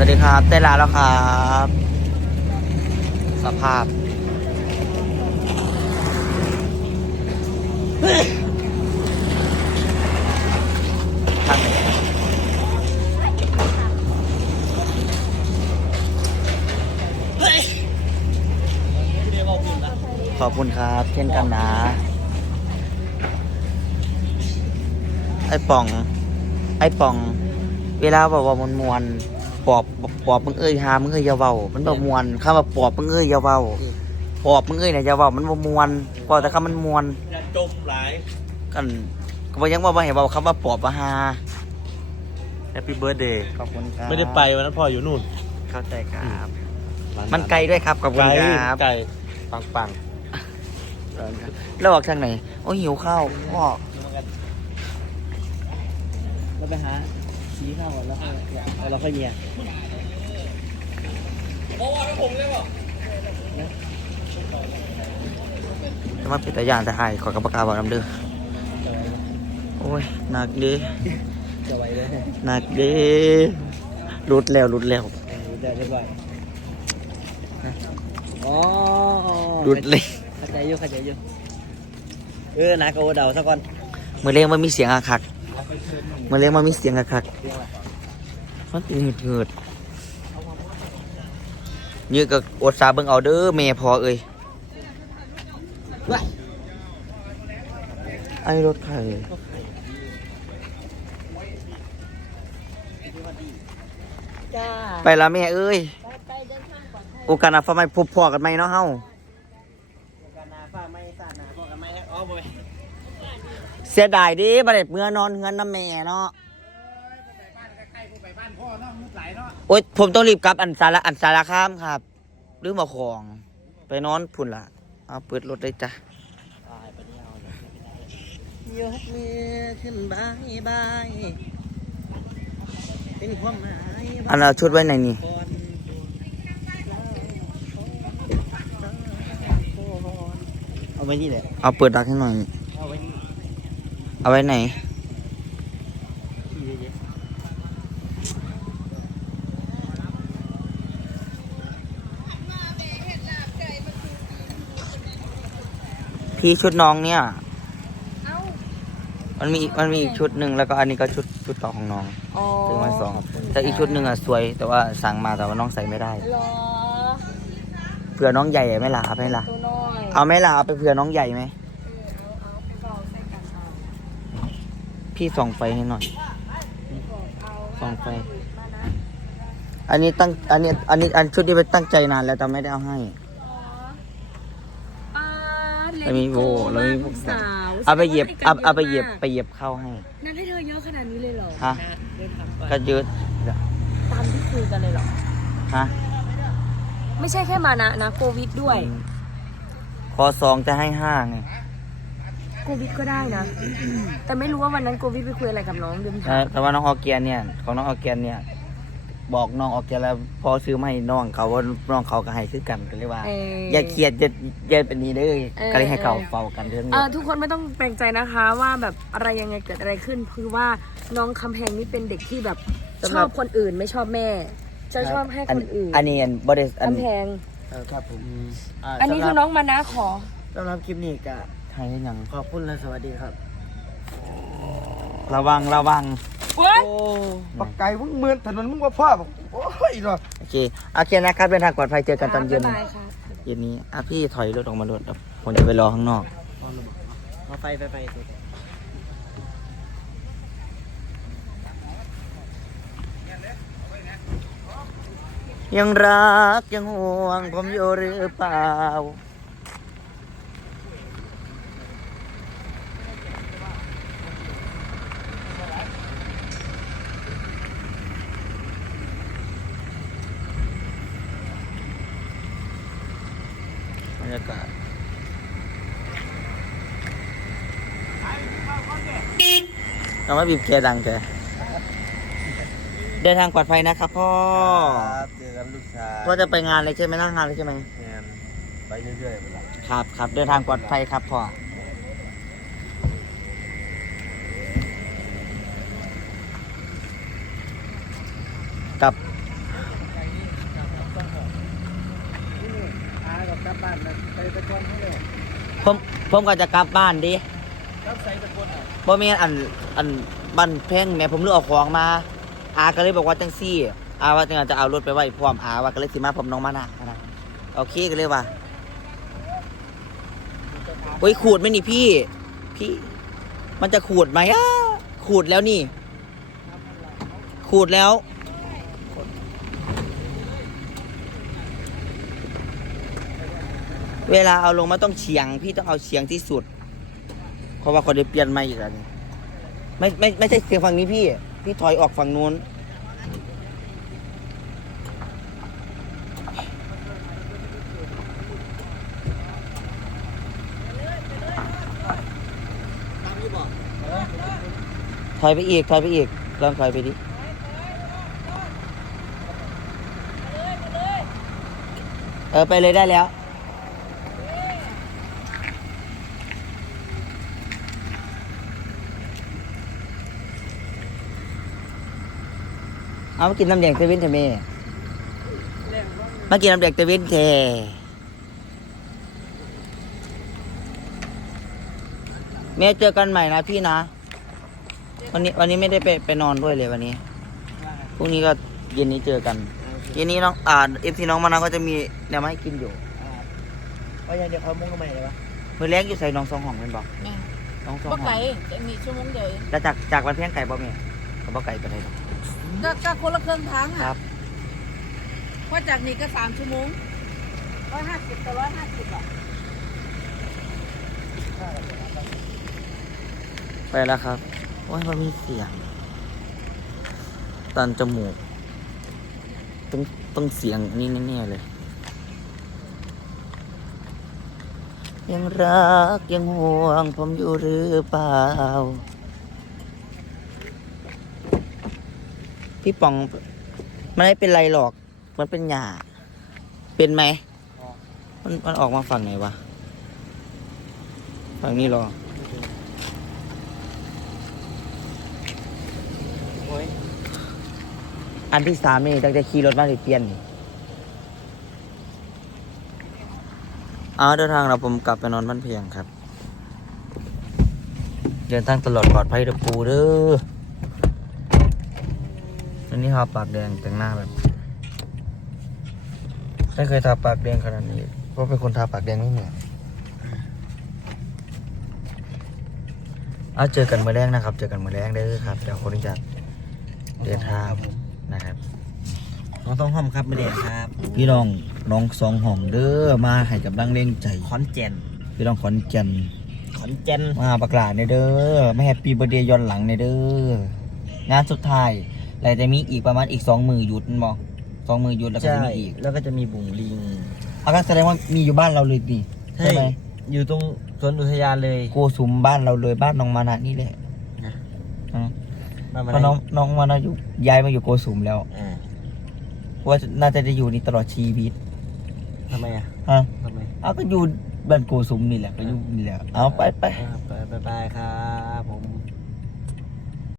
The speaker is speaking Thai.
สวัสดีครับได้ร้านแล้วครับ สภาพทานขอบคุณครับ เช่นกันนะ ไอ้ป่อง ไอ้ป่อง เวลาบอกว่ามันมวน ปอบปอบมึงเอ้ยหามึงเอ้ยอย่าเว้ามันบ่มวนคำว่าปอบมึงเอ้ยอย่าเว้าปอบมึงเอ้ยเนี่ยอย่าเว้ามันบ่มวนปอบแต่คำมันมวนอย่าจมหลายกันก็บ่ยังว่าบ่ให้เว้าคำว่าปอบว่าหาแฮปปี้เบิร์ดเดย์ขอบคุณครับไม่ได้ไปวันนั้นพ่ออยู่นู่น เข้าใจครับ มันไกลด้วยครับขอบไกคุลณครับไกลปังปังแล้วออกทางไหน โอ้ยหิวข้าวพ่อเราไปหา สีข้าวก่อนแล้วค่อยแล้วเราค่อยเมียจะมาปิดตาย่างแต่หายขอกระปากกาบอกน้ำเด้อโอ้ยหนักเด้จะไว้เลยหนักเด้รุดแล้วรุดแล้วเดี๋ยวเรียบร้อยอ๋อรุดเลยเข้าใจอยู่เข้าใจอยู่เออนะก็เดาซะก่อนมือเลี้ยงมันมีเสียงอะคัก มือเลี้ยงมันมีเสียงอะคักมันเป็นหืดหืดๆยืดกับอดสาเบิ่งเอาเด้อแม่พอเอ้ยไอ้รถไข่จ้าไปละแม่เอ้ยไปไปเดินทางปลอดภัยโอกาสหน้าฟ้าไม่พบพ่อกันไหมเนาะเฮา การนาฟ้าไม่สาดนาพวกกันไม่อ๋อบ่ เสียดายดิบ่ได้เมื่อนอนเฮือนน้ำแม่เนาะโอ๊ยผมต้องรีบกลับอันสาระอันสารคามครับลืมเอาของ ไปนอนพุ่นละเอาเปิดรถได้จ้ะยกมือขึ้นบายบายเป็นความหมายอันเอาชุดไว้ไหนนี่ก่อนเอาไว้นี่แหละเอาเปิดดักให้หน่อยเอาไว้นี่ เอาไว้ไหนที่เยอะพี่ชุดน้องเนี่ยเอ้ามันมีมันมีอีกชุดหนึ่งแล้วก็อันนี้ก็ชุดชุดต่อของน้องอ๋อถึงมาสองแต่อีกชุดหนึ่งอะสวย แต่ว่าสั่งมาแต่ว่าน้องใส่ไม่ได้เหรอเผื่อน้องใหญ่ไหมล่ะเอาไหมล่ะ ตัวน้อย เอาไหมล่ะเอาไปเผื่อน้องใหญ่ไหม เออเอาเอาไปเบาใส่กันเอา พี่ส่องไฟให้หน่อยเอาส่องไฟมานะอันนี้ตั้ง อันนี้ อันนี้ อันชุดนี้ไปตั้งใจนานแล้วแต่ไม่ได้เอาให้ป้าแล้วมีโบแล้วมีพวกสาวเอาไปเหยียบเอาเอาไปเหยียบมากไปเหยียบเข้าให้ นั่นให้เธอเยอะขนาดนี้เลยเหรอฮะเดินทางก่อนก็ยืดตามที่คุยกันเลยเหรอ ฮะ ไม่ใช่แค่มานะนะโควิดด้วย คอสองจะให้ห้าไง โควิดก็ได้นะ แต่ไม่รู้ว่าวันนั้นโควิดไปคุยอะไรกับน้องเดิมแต่แต่ว่าน้องออร์แกนเนี่ย ของน้องออร์แกนเนี่ย บอกน้องออร์แกนแล้วพอซื้อมาให้น้องเขาว่าน้องเขาก็ให้ซื้อกันก็เลยว่า เอออ ย่าเครียดอย่าอย่าเป็นนี้เลยเออ ก็เลยให้เขาเฝ้ากันเรื่องเอนี้อทุกคนไม่ต้องแปลกใจนะคะว่าแบบอะไรยังไงเกิดอะไรขึ้นคือว่าน้องคำแพงนี่เป็นเด็กที่แบบชอบคนอื่นไม่ชอบแม่ จะชอบให้คนอื่นอันนี้อันบริษัทอันคำแพง เออครับผมาอันนี้คือน้องมานะขอสำหรับคลิปนี้ก็ ไทยได้ยังขอบคุณและสวัสดีครับ ระวังระวัง เว้ยโอ้ปักไก่มึงเมือนถนนมึงว่าพ่อบอกโอ้ยเนาะโอเคโอเคนะครับเดินทางปลอดภัยเจอกันตอนเย็นบ๊ายบายค่ะเย็นนี้อะพี่ถอยรถออกมารถครับผมจะไปรอข้างนอกมาไปไปไปสิยังรักยังห่วงผมอยู่หรือเปล่า รรยากาศเราไม่บีบแกดังแกเดินทางปลอดภัยนะครับพ่อครับเจอกันลูกชายพ่อจะไปงานเลยใช่ไหมนั่งงานเลยใช่ไหมแมนไปเรื่อยๆเวลาครับครับเดินทางปลอดภัยครับพ่อกับ บ้านนะไปตะกอนเขาเลย ผมผมก็จะกลับบ้านดิรับใส่ตะกอนอะบ่แม่นอันอันบ้านแพงแม่ผมเลือกเอาของมา อาก็เลยบอกว่าจังซี่ อาว่าจะเอารถไปไว้พร้อมอาว่าก็เลยสิมาผมน้องมานะนะโอเคก็เลยว่าโอ้ยขูดไหมนี่พี่ พี่ มันจะขูดไหมอะขูดแล้วนี่ ขูดแล้ว เวลาเอาลงมาต้องเฉียง พี่ต้องเอาเฉียงที่สุด เพราะว่าคนได้เปลี่ยนไม่อีกแล้วนี่ไม่ไม่ไม่ใช่เสียงฝั่งนี้พี่ พี่ถอยออกฝั่งนู้น ถอยไปอีก ถอยไปอีก ลองถอยไปดิ เออ ไปเลยได้แล้ว เอามากินน้ำแดงเตเว่นเถอะแม่มากินน้ำแดงเตเว่นเถอะแม่เจอกันใหม่นะพี่นะ วันนี้วันนี้ไม่ได้ไปไปนอนด้วยเลยวันนี้พรุ่งนี้ก็เย็นนี้เจอกันเย็นนี้น้องอ่าเอฟซีน้องมานะก็จะมีแนวมาให้กินอยู่ว่าอย่างเดียวเขามุ่งกันใหม่เลยวะมือแรกอยู่ใส่น้องสองห้องเป็นบอกแม่น้องสองบ่ห้องไก่จะมีชั่วโมงเดียวเองแล้วจากจากวันเพียงไก่บ่แม่ก็บ่ไก่ไปเลยหรอก ก็ก็คนละครึ่งทางครัอะบ เพราะจากนี้ก็สามชั่วโมงร้อยห้าสิบต่อร้อยห้าสิบอะไปแล้วครับว่ามันมีเสียง ตันจมูก ต้องต้องเสียงนี่แน่ๆเลย ยังรักยังห่วงผมอยู่หรือเปล่า พี่ปองมันไม่เป็นไรหรอก มันเป็นหยาเป็นไหมมันมันออกมาฝั่งไหนวะฝั่งนี้หรออันที่สามนี่ตั้งแต่ขี่รถมาถึงเปลี่ยนเอาเดินทางเราผมกลับไปนอนบ้านเพียงครับ เดินทางตลอดปลอดภัยเด้อปูเด้อ อันนี้ทาปากแดงแต่งหน้าแบบไม่เคยทาปากแดงขนาดนี้ เพราะเป็นคนทาปากแดงไม่เหมือนเอาเจอกันมือแรกนะครับ เจอกันมือแรกเด้อครับเดี๋ยวคนที่จะเดินทางนะครับน้องต้องห้อมครับไม่เด็ดครับ พี่น้องน้องสองห้องเด้อมาให้กับดังเล่งใจขอนแก่นพี่น้องขอนแก่นขอนแก่นมาประกาศในเด้อไม่แฮปปี้เบอร์เดย์ย้อนหลังในเด้องานสุดท้าย แล้วจะมีอีกประมาณอีกสองมือหยุดมั้งสองมือหยุดแล้วก็ใช่จะมีอีกแล้วก็จะมีบุ๋งลิงเอาก็แสดงว่ามีอยู่บ้านเราเลยนี่ใช่ไหมอยู่ตรงสวนอุทยานเลยโกสุมบ้านเราเลยบ้านน้องมานะนี่แหละนะอืมมาเพราะน้องน้องมานะอยู่ย้ายมาอยู่โกสุมแล้วอ่าเพราะว่าน่าจะได้อยู่นี่ตลอดชีวิตทำไมอะฮะทำไมเอาก็อยู่บ้านโกสุมนี่แหละก็อยู่นี่แหละเอาไปไปอ่าไปไปไปครับผม